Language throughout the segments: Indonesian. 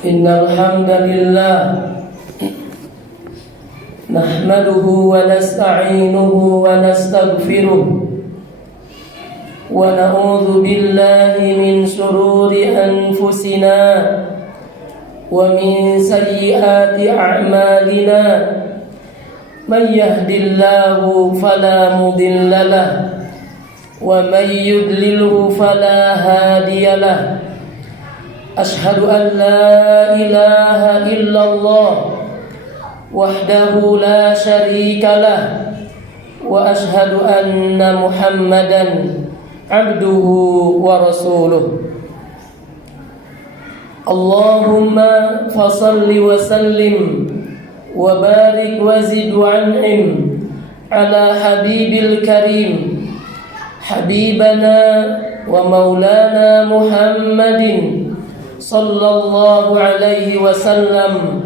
Innal hamdalillah nahmaduhu wa nasta'inuhu wa nastaghfiruh wa na'udzu billahi min shururi anfusina wa min sayyiati a'malina man yahdihillahu fala mudilla lahu wa man yudlilhu fala hadiya lahu. Ashhadu an la ilaha illallah wahdahu la syarika lah wa ashhadu anna Muhammadan abduhu wa rasuluh. Allahumma fasalli wa sallim wa barik wa zid wa an'im ala habibil karim habibana wa maulana Muhammadin sallallahu alaihi wasallam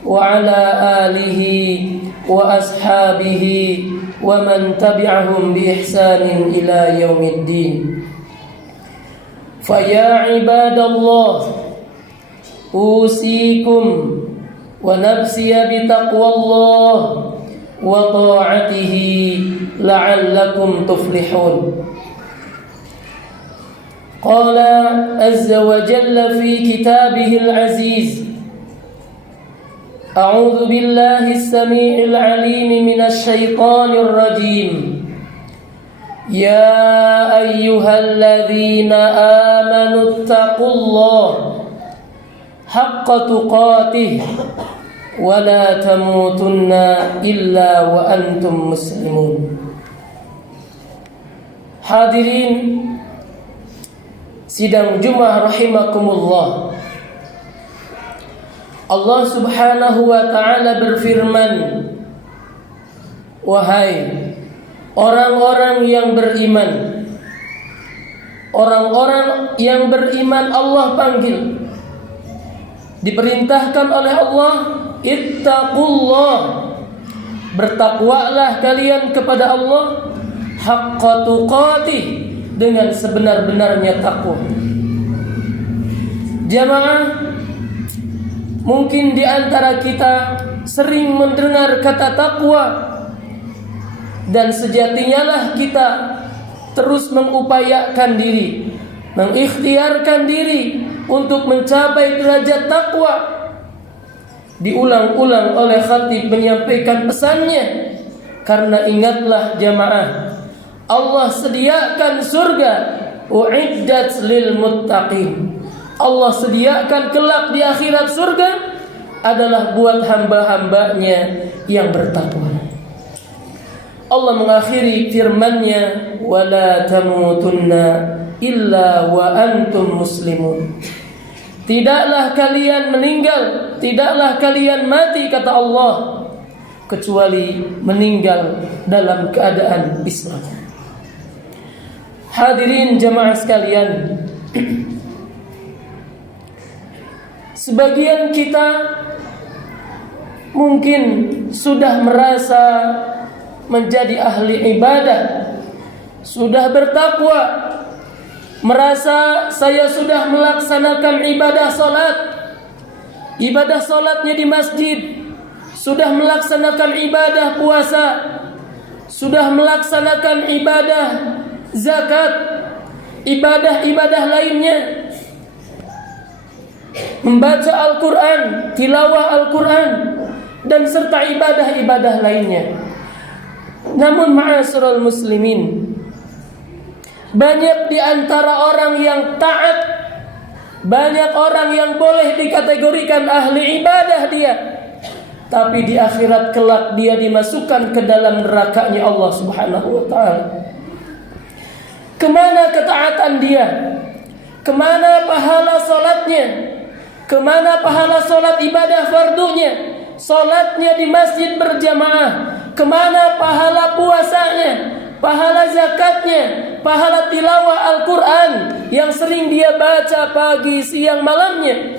wa ala alihi wa ashabihi wa man tabi'ahum bi ihsanin ila yaumiddin. Fa ya ibadallah usikum wa nafsiya bi taqwallah wa ta'atihi la'allakum tuflihun. قال عز وجل في كتابه العزيز أعوذ بالله السميع العليم من الشيطان الرجيم يا أيها الذين آمنوا اتقوا الله حق تقاته ولا تموتن إلا وأنتم مسلمون. Hadirin sidang Jumat rahimakumullah. Allah Subhanahu wa ta'ala berfirman, wahai orang-orang yang beriman, orang-orang yang beriman Allah panggil, diperintahkan oleh Allah, ittaqullah, bertakwalah kalian kepada Allah haqqa tuqatih, dengan sebenar-benarnya takwa. Jamaah, mungkin di antara kita sering mendengar kata takwa, dan sejatinya lah kita terus mengupayakan diri, mengikhtiarkan diri untuk mencapai derajat takwa. Diulang-ulang oleh khatib menyampaikan pesannya, karena ingatlah jamaah, Allah sediakan surga uiddat lil muttaqin. Allah sediakan kelak di akhirat surga adalah buat hamba-hambanya yang bertakwa. Allah mengakhiri firman-Nya, wala tamutunna illa wa antum muslimun. Tidaklah kalian meninggal, tidaklah kalian mati, kata Allah, kecuali meninggal dalam keadaan Islam. Hadirin jamaah sekalian, sebagian kita mungkin sudah merasa menjadi ahli ibadah, sudah bertakwa, merasa saya sudah melaksanakan ibadah salat, ibadah salatnya di masjid, sudah melaksanakan ibadah puasa, sudah melaksanakan ibadah zakat, ibadah-ibadah lainnya, membaca Al-Quran, tilawah Al-Quran, dan serta ibadah-ibadah lainnya. Namun ma'asyiral muslimin, banyak di antara orang yang taat, banyak orang yang boleh dikategorikan ahli ibadah dia, tapi di akhirat kelak dia dimasukkan ke dalam nerakanya Allah Subhanahu wa ta'ala. Kemana ketaatan dia? Kemana pahala solatnya? Kemana pahala solat ibadah fardunya? Solatnya di masjid berjamaah. Kemana pahala puasanya? Pahala zakatnya? Pahala tilawah Al-Quran yang sering dia baca pagi, siang, malamnya?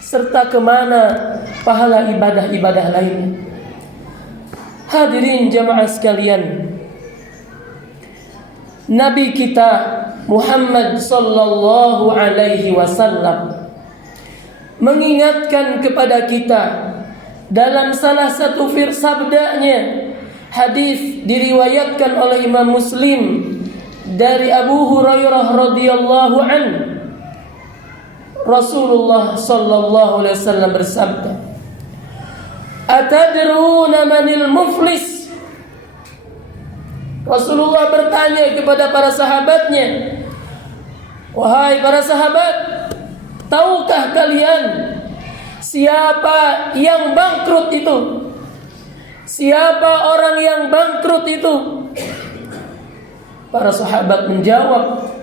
Serta kemana pahala ibadah-ibadah lainnya? Hadirin jamaah sekalian, Nabi kita Muhammad sallallahu alaihi wasallam mengingatkan kepada kita dalam salah satu sabdanya. Hadis diriwayatkan oleh Imam Muslim dari Abu Hurairah radhiyallahu an. Rasulullah sallallahu alaihi wasallam bersabda, "Atadruna manil muflis?" Rasulullah bertanya kepada para sahabatnya, "Wahai para sahabat, tahukah kalian siapa yang bangkrut itu? Siapa orang yang bangkrut itu?" Para sahabat menjawab,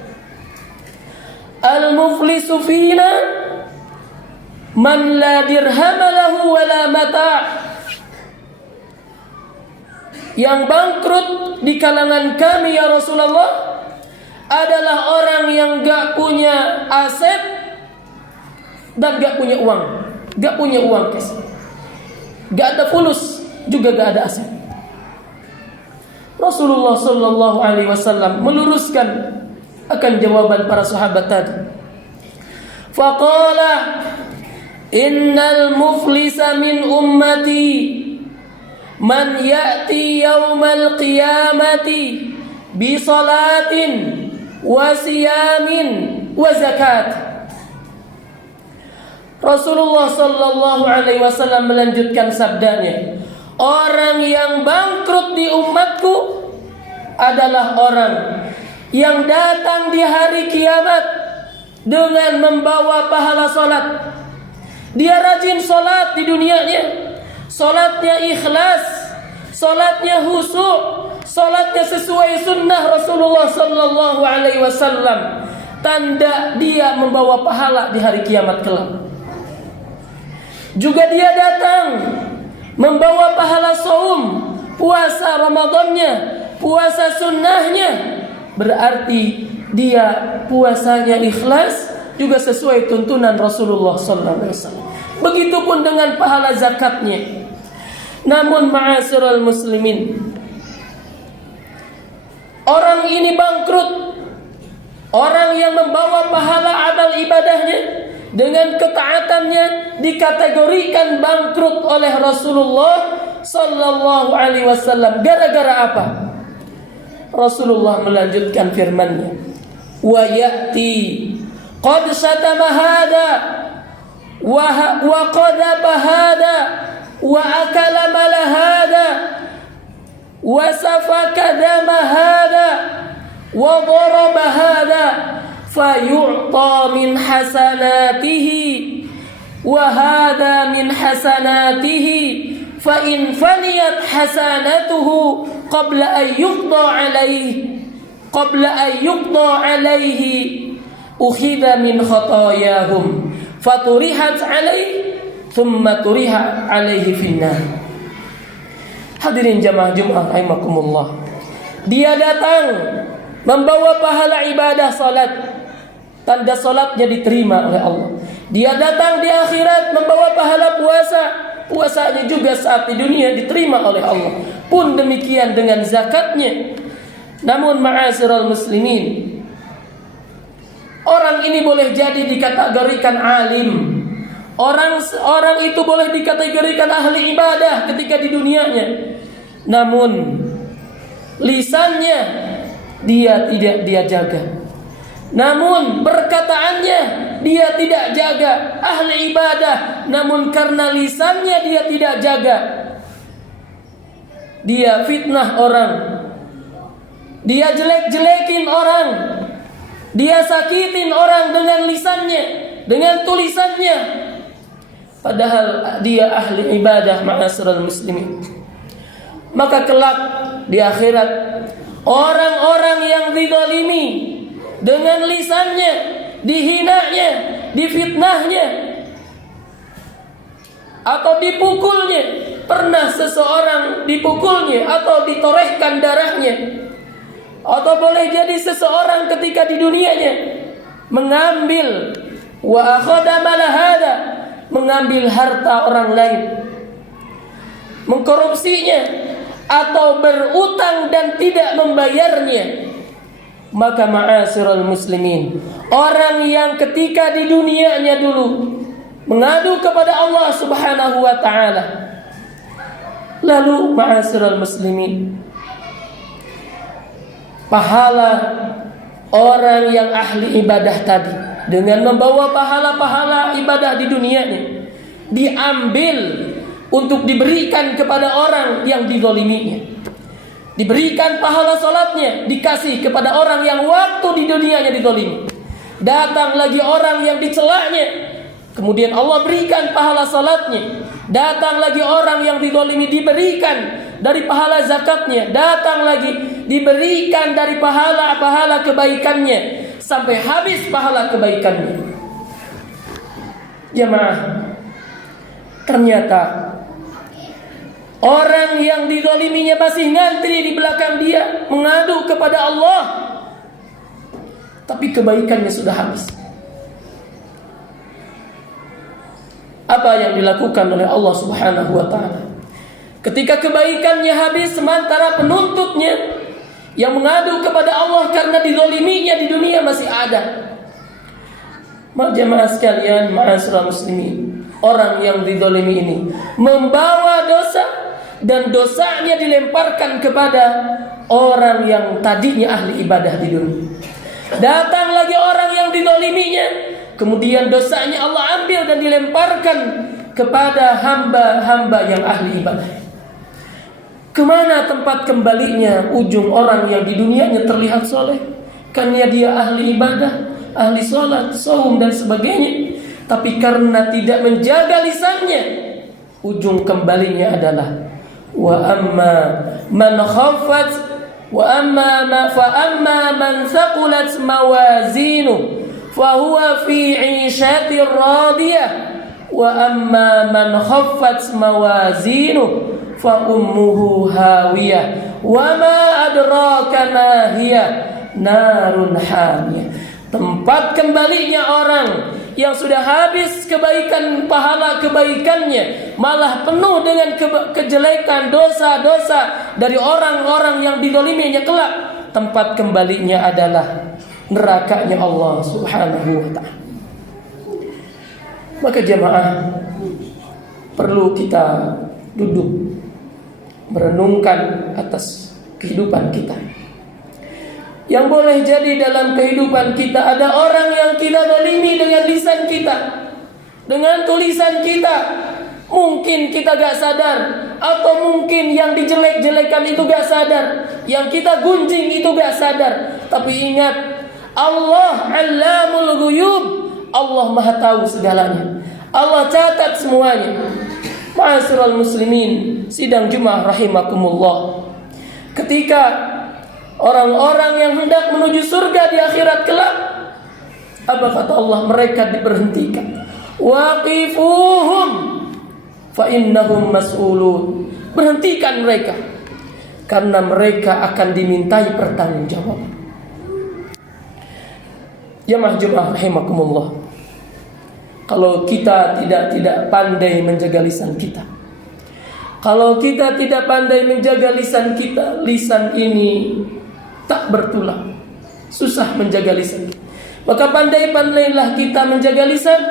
"Al-muflisu fina man la dirham lahu wa la mata'." Yang bangkrut di kalangan kami ya Rasulullah adalah orang yang gak punya aset dan gak punya uang. Gak punya uang, guys. Gak ada fulus, juga gak ada aset. Rasulullah sallallahu alaihi wasallam meluruskan akan jawaban para sahabat tadi. Faqala, "Innal muflisa min ummati man ya'ti yaumal qiyamati bi salatin wa siyamin wa zakat." Rasulullah sallallahu alaihi wasallam melanjutkan sabdanya, orang yang bangkrut di umatku adalah orang yang datang di hari kiamat dengan membawa pahala salat. Dia rajin salat di dunianya, salatnya ikhlas, salatnya khusyuk, salatnya sesuai sunnah Rasulullah sallallahu alaihi wasallam. Tanda dia membawa pahala di hari kiamat kelak. Juga dia datang membawa pahala saum, puasa Ramadannya, puasa sunnahnya. Berarti dia puasanya ikhlas, juga sesuai tuntunan Rasulullah sallallahu alaihi wasallam. Begitupun dengan pahala zakatnya. Namun ma'asyiral muslimin, orang ini bangkrut. Orang yang membawa pahala amal ibadahnya dengan ketaatannya dikategorikan bangkrut oleh Rasulullah sallallahu alaihi wasallam. Gara-gara apa? Rasulullah melanjutkan firman-Nya, "Wa ya'ti qad satama hada wa qadaba hada wa akala mala hada wa safaka dama hada wa daraba hada fayu'ta min hasanatihi wa hada min hasanatihi fa in faniyat hasanatuhu qabla an yuqda alaihi ukhidha min khatayahum faturihat alaihi thumma turiha alaihi finnar." Hadirin jamaah Jumat rahimakumullah, dia datang membawa pahala ibadah salat, tanda salatnya diterima oleh Allah. Dia datang di akhirat membawa pahala puasa, puasanya juga saat di dunia diterima oleh Allah. Pun demikian dengan zakatnya. Namun ma'asyiral muslimin, orang ini boleh jadi dikategorikan alim. Orang itu boleh dikategorikan ahli ibadah ketika di dunianya. Namun lisannya dia tidak dia jaga. Namun perkataannya dia tidak jaga, ahli ibadah, namun karena lisannya dia tidak jaga, dia fitnah orang, dia jelek-jelekin orang, dia sakitin orang dengan lisannya, dengan tulisannya, padahal dia ahli ibadah ma'asyiral muslimin. Maka kelak di akhirat, orang-orang yang dizalimi dengan lisannya, dihinanya, difitnahnya, atau dipukulnya, pernah seseorang dipukulnya atau ditorehkan darahnya, atau boleh jadi seseorang ketika di dunianya mengambil wa akhadha mala hada, mengambil harta orang lain, mengkorupsinya atau berutang dan tidak membayarnya, maka ma'asyiral muslimin, orang yang ketika di dunianya dulu mengadu kepada Allah Subhanahu wa taala. Lalu ma'asyiral muslimin, pahala orang yang ahli ibadah tadi dengan membawa pahala-pahala ibadah di dunianya diambil untuk diberikan kepada orang yang dizaliminya. Diberikan pahala salatnya, dikasih kepada orang yang waktu di dunianya dizalimi. Datang lagi orang yang dicelanya, kemudian Allah berikan pahala salatnya. Datang lagi orang yang dizalimi, diberikan dari pahala zakatnya. Datang lagi, diberikan dari pahala-pahala kebaikannya sampai habis pahala kebaikannya. Jemaah, ternyata orang yang dizaliminya masih ngantri di belakang dia mengadu kepada Allah, tapi kebaikannya sudah habis. Apa yang dilakukan oleh Allah Subhanahu wa taala? Ketika kebaikannya habis, sementara penuntutnya yang mengadu kepada Allah karena dizaliminya di dunia masih ada. Jemaah sekalian, ma'asyiral muslimin, orang yang dizalimi ini membawa dosa, dan dosanya dilemparkan kepada orang yang tadinya ahli ibadah di dunia. Datang lagi orang yang dizaliminya, kemudian dosanya Allah ambil dan dilemparkan kepada hamba-hamba yang ahli ibadah. Kemana tempat kembalinya ujung orang yang di dunianya terlihat soleh, karena dia ahli ibadah, ahli sholat, saum dan sebagainya, tapi karena tidak menjaga lisannya, ujung kembalinya adalah wa amma man khaffat wa amma man thaqulat mawazinu fa huwa fi 'ishatir radiyah wa amma man khaffat mawazinu fa ummuhu hawiyah wa ma adraka ma hiya narun hamiyah. Tempat kembalinya orang yang sudah habis kebaikan, pahala kebaikannya, malah penuh dengan kejelekan, dosa-dosa dari orang-orang yang dizaliminya kelak, tempat kembalinya adalah nerakanya Allah Subhanahu wa ta'ala. Maka jemaah, perlu kita duduk merenungkan atas kehidupan kita. Yang boleh jadi dalam kehidupan kita ada orang yang kita zalimi dengan lisan kita, dengan tulisan kita. Mungkin kita gak sadar, atau mungkin yang dijelek-jelekan itu gak sadar, yang kita gunjing itu gak sadar. Tapi ingat, Allah Allamul Ghuyub, Allah Maha tahu segalanya, Allah catat semuanya. Ma'asyiral muslimin, sidang Jumat rahimakumullah, ketika orang-orang yang hendak menuju surga di akhirat kelak, apa kata Allah? Mereka diberhentikan. Waqifuhum fa innahum mas'ulun. Berhentikan mereka, karena mereka akan dimintai pertanggungjawaban. Jemaah Jumat rahimakumullah, kalau kita tidak pandai menjaga lisan kita, kalau kita tidak pandai menjaga lisan kita, lisan ini tak bertulang, susah menjaga lisan. Maka pandai-pandailah kita menjaga lisan.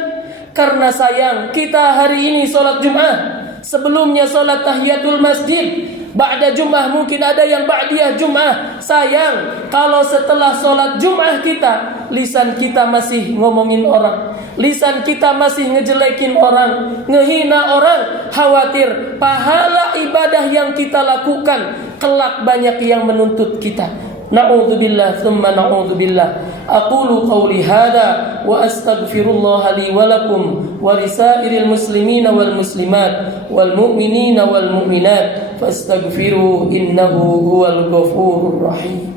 Karena sayang, kita hari ini sholat Jum'ah, sebelumnya sholat tahiyatul masjid, ba'da Jum'ah mungkin ada yang ba'diyah Jum'ah. Sayang kalau setelah sholat Jum'ah kita, lisan kita masih ngomongin orang, lisan kita masih ngejelekin orang, ngehina orang. Khawatir pahala ibadah yang kita lakukan kelak banyak yang menuntut kita. Na'udzubillah thumma na'udzubillah. Aqulu qawli hadha wa astaghfirullah li wa lakum wa lisairil muslimina wal muslimat wal mu'minina wal mu'minat fastaghfiru innahu huwal ghafurur rahim.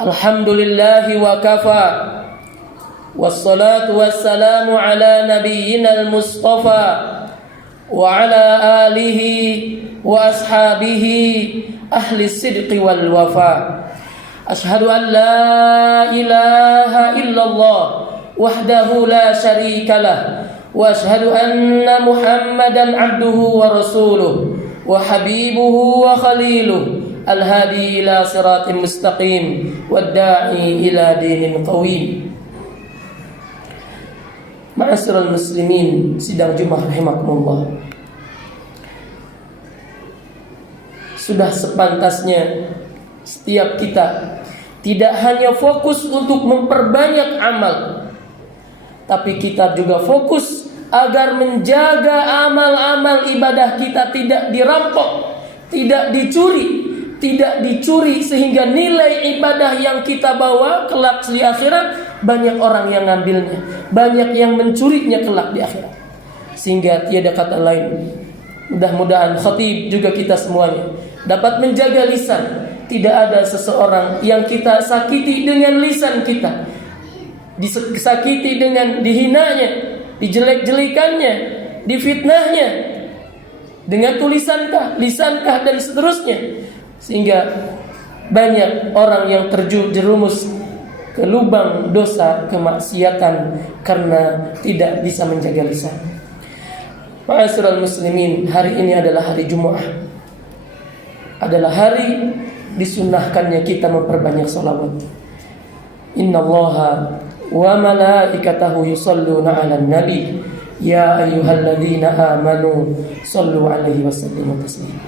Alhamdulillahi wa kafa, wassalatu wassalamu ala nabiyyina al-mustafa wa ala alihi wa ashabihi ahli sidqi wal wafa. Ashhadu an la ilaha illallah wahdahu la syarika lah وأشهد أن محمدا عبده ورسوله وحبيبه وخليله الهادي إلى صراط مستقيم والداعي إلى دين قويم. Ma'asyiral muslimin, sidang Jumat rahimakumullah. Sudah sepantasnya setiap kita tidak hanya fokus untuk memperbanyak amal, tapi kita juga fokus agar menjaga amal-amal ibadah kita tidak dirampok, tidak dicuri sehingga nilai ibadah yang kita bawa kelak di akhirat banyak orang yang ngambilnya, banyak yang mencurinya kelak di akhirat. Sehingga tiada kata lain, mudah-mudahan khatib juga kita semuanya dapat menjaga lisan. Tidak ada seseorang yang kita sakiti dengan lisan kita, disakiti dengan dihinanya, dijelek-jelekannya, difitnahnya, dengan tulisankah, lisankah, dan seterusnya. Sehingga banyak orang yang terjerumus ke lubang dosa kemaksiatan karena tidak bisa menjaga lisan. Ma'asyiral muslimin, hari ini adalah hari Jumat, adalah hari disunnahkannya kita memperbanyak salawat. Innallaha wa malaikatahu yusalluna 'alan nabi ya ayyuhalladzina amanu sallu 'alaihi wa sallimu taslima.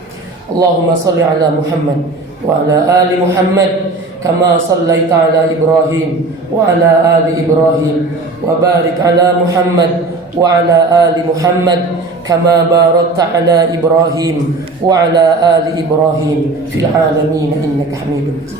Allahumma salli 'ala Muhammad wa 'ala ali Muhammad kama sallaita 'ala Ibrahim wa 'ala ali Ibrahim wa barik 'ala Muhammad wa 'ala ali Muhammad kama barakta 'ala Ibrahim wa 'ala ali Ibrahim fil 'alamin innaka Hamidum Majid.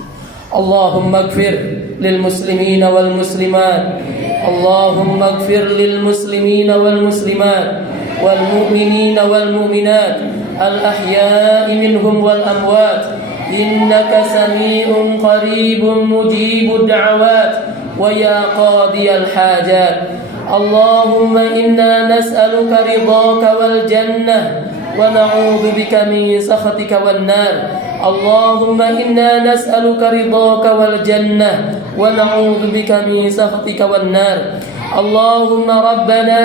Allahumma ighfir lil muslimina wal muslimat, Allahumma ighfir lil muslimina wal muslimat wal mu'minina wal mu'minat al ahya'i minhum wal amwat innaka sami'un qaribun mujibud da'awat wa ya qadiyal hajat. Allahumma inna nas'aluka ridhaka wal jannah wa na'udzu bika min sakhatika wan nar. Allahumma inna nas'aluka ridhaka wal jannah wa na'udzu bika min sakhatika wan nar. Allahumma rabbana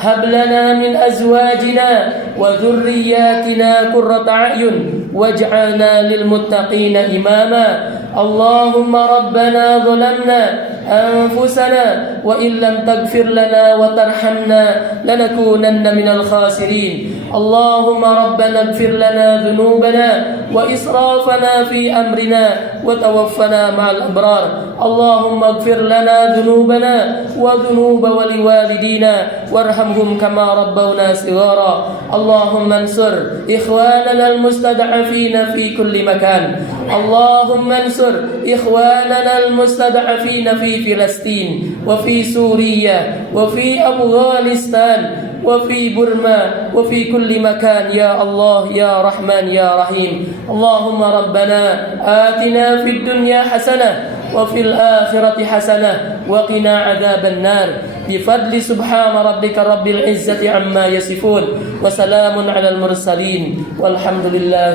hab lana min azwajina wa dhurriyyatina qurrata a'yun waj'alna lil muttaqina imama. Allahumma rabbana zalamna أنفسنا وإن لم تغفر لنا وترحمنا لنكونن من الخاسرين. اللهم ربنا اغفر لنا ذنوبنا وإسرافنا في أمرنا وتوفنا مع الأبرار. اللهم اغفر لنا ذنوبنا وذنوب ولوالدينا وارحمهم كما ربونا صغارا. اللهم انصر إخواننا المستضعفين في كل مكان. اللهم انصر إخواننا المستضعفين في فلسطين وفي سوريا وفي أفغانستان وفي برما وفي كل مكان يا الله يا رحمن يا رحيم. اللهم ربنا آتنا في الدنيا حسنة وفي الآخرة حسنة وقنا عذاب النار بفضل سبحان ربك رب العزة عما يصفون وسلام على المرسلين والحمد لله.